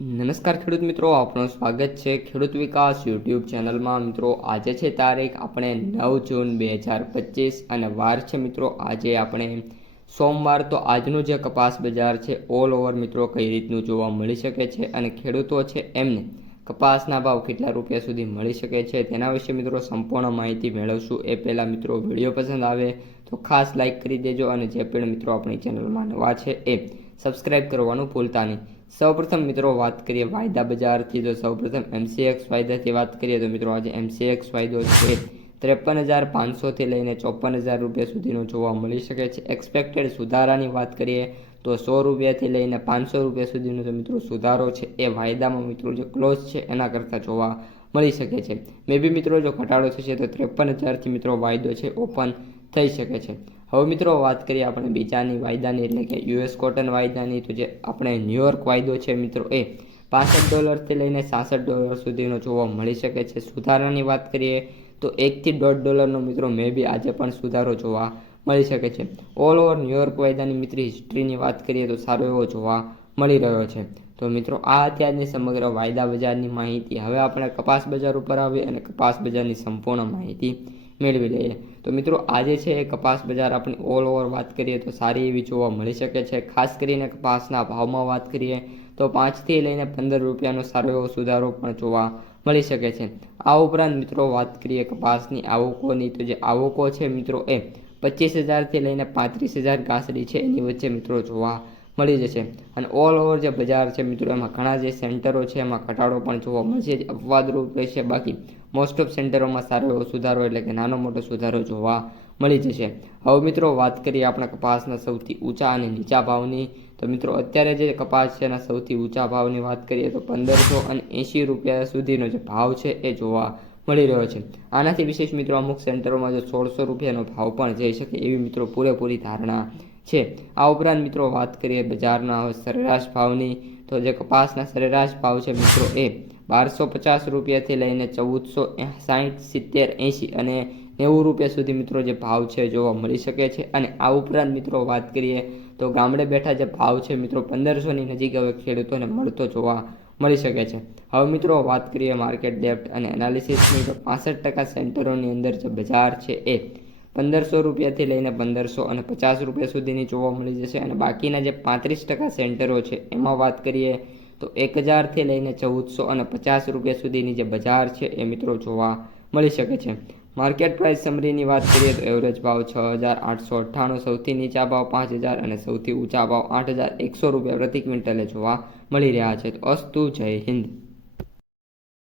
નમસ્કાર ખેડૂત મિત્રો, આપનું સ્વાગત છે ખેડૂત વિકાસ યુટ્યુબ ચેનલમાં। મિત્રો આજે છે તારીખ આપણે 9 જૂન 2025 અને વાર છે મિત્રો આજે આપણે સોમવાર। તો આજનું જે કપાસ બજાર છે ઓલ ઓવર મિત્રો કઈ રીતનું જોવા મળી શકે છે અને ખેડૂતો છે એમને કપાસના ભાવ કેટલા રૂપિયા સુધી મળી શકે છે તેના વિશે મિત્રો સંપૂર્ણ માહિતી મેળવશું। એ પહેલાં મિત્રો વિડીયો પસંદ આવે તો ખાસ લાઇક કરી દેજો અને જે પણ મિત્રો આપણી ચેનલમાં નવા છે એ સબસ્ક્રાઇબ કરવાનું ભૂલતા નહીં। સૌપ્રથમ મિત્રો વાત કરીએ વાયદા બજારથી। તો સૌપ્રથમ એમસીએક્સ વાયદાથી વાત કરીએ તો મિત્રો આજે એમસીએક્સ વાયદો છે 53,500થી લઈને 54,000 રૂપિયા સુધીનો જોવા મળી શકે છે। એક્સપેક્ટેડ સુધારાની વાત કરીએ તો 100 રૂપિયાથી લઈને 500 રૂપિયા સુધીનો તો મિત્રો સુધારો છે એ વાયદામાં મિત્રો જે ક્લોઝ છે એના કરતાં જોવા મળી શકે છે। મે બી મિત્રો જો ઘટાડો થશે તો 53,000થી મિત્રો વાયદો છે ઓપન થઈ શકે છે। હવે મિત્રો વાત કરીએ આપણે બીજાની વાયદાની એટલે કે યુએસ કોટન વાયદાની। તો જે આપણે ન્યુયોર્ક વાયદો છે મિત્રો એ $65થી લઈને $66 સુધીનો જોવા મળી શકે છે। સુધારાની વાત કરીએ તો $1 થી $1.5 મિત્રો મે બી આજે પણ સુધારો જોવા મળી શકે છે। ઓલ ઓવર ન્યુયોર્ક વાયદાની મિત્રો હિસ્ટ્રીની વાત કરીએ તો સારો એવો જોવા મળી રહ્યો છે। તો મિત્રો આ અત્યારની સમગ્ર વાયદા બજારની માહિતી। હવે આપણે કપાસ બજાર ઉપર આવીએ અને કપાસ બજારની સંપૂર્ણ માહિતી મેળવી લઈએ। તો મિત્રો આજે છે એ કપાસ બજાર આપણી ઓલ ઓવર વાત કરીએ તો સારી એવી જોવા મળી શકે છે। ખાસ કરીને કપાસના ભાવમાં વાત કરીએ તો 5થી લઈને 15 રૂપિયાનો સારો એવો સુધારો પણ જોવા મળી શકે છે। આ ઉપરાંત મિત્રો વાત કરીએ કપાસની આવકોની તો જે આવકો છે મિત્રો એ 25,000થી લઈને 35,000 ગાંસડી છે એની વચ્ચે મિત્રો જોવા મળી જશે। અને ઓલ ઓવર જે બજાર છે મિત્રો એમાં ઘણા જે સેન્ટરો છે એમાં ઘટાડો પણ જોવા મળશે, અપવાદરૂપ રહેશે। બાકી મોસ્ટ ઓફ સેન્ટરોમાં સારો એવો સુધારો એટલે કે નાનો મોટો સુધારો જોવા મળી જશે। હવે મિત્રો વાત કરીએ આપણે કપાસના સૌથી ઊંચા અને નીચા ભાવની। તો મિત્રો અત્યારે જે કપાસ છે એના સૌથી ઊંચા ભાવની વાત કરીએ તો 1,580 રૂપિયા સુધીનો જે ભાવ છે એ જોવા મળી રહ્યો છે। આનાથી વિશેષ મિત્રો અમુક સેન્ટરોમાં જો 1,600 રૂપિયાનો ભાવ પણ જઈ શકે એવી મિત્રો પૂરેપૂરી ધારણા છે। આ ઉપરાંત મિત્રો વાત કરીએ બજારના સરેરાશ ભાવની। તો જે કપાસના સરેરાશ ભાવ છે મિત્રો એ 1,250 રૂપિયાથી લઈને 1,460, 70, 80 અને 90 રૂપિયા સુધી મિત્રો જે ભાવ છે જોવા મળી શકે છે। અને આ ઉપરાંત મિત્રો વાત કરીએ તો ગામડે બેઠા જે ભાવ છે મિત્રો 1,500ની નજીક હવે ખેડૂતોને મળતો જોવા મળી શકે છે। હવે મિત્રો વાત કરીએ માર્કેટ ડેપ્થ અને એનાલિસિસની। તો 65% સેન્ટરોની અંદર જે બજાર છે એ 1,500 રૂપિયાથી લઈને 1,550 રૂપિયા સુધીની જોવા મળી જશે। અને બાકીના જે 35% સેન્ટરો છે એમાં વાત કરીએ તો 1,000થી લઈને 1,450 રૂપિયા સુધીની જે બજાર છે એ મિત્રો જોવા મળી શકે છે। માર્કેટ પ્રાઇસ સમરીની વાત કરીએ તો એવરેજ ભાવ 6,898, સૌથી નીચા ભાવ 5,000 અને સૌથી ઊંચા ભાવ 8,100 રૂપિયા પ્રતિ ક્વિન્ટલે જોવા મળી રહ્યા છે। તો અસ્તુ, જય હિન્દ।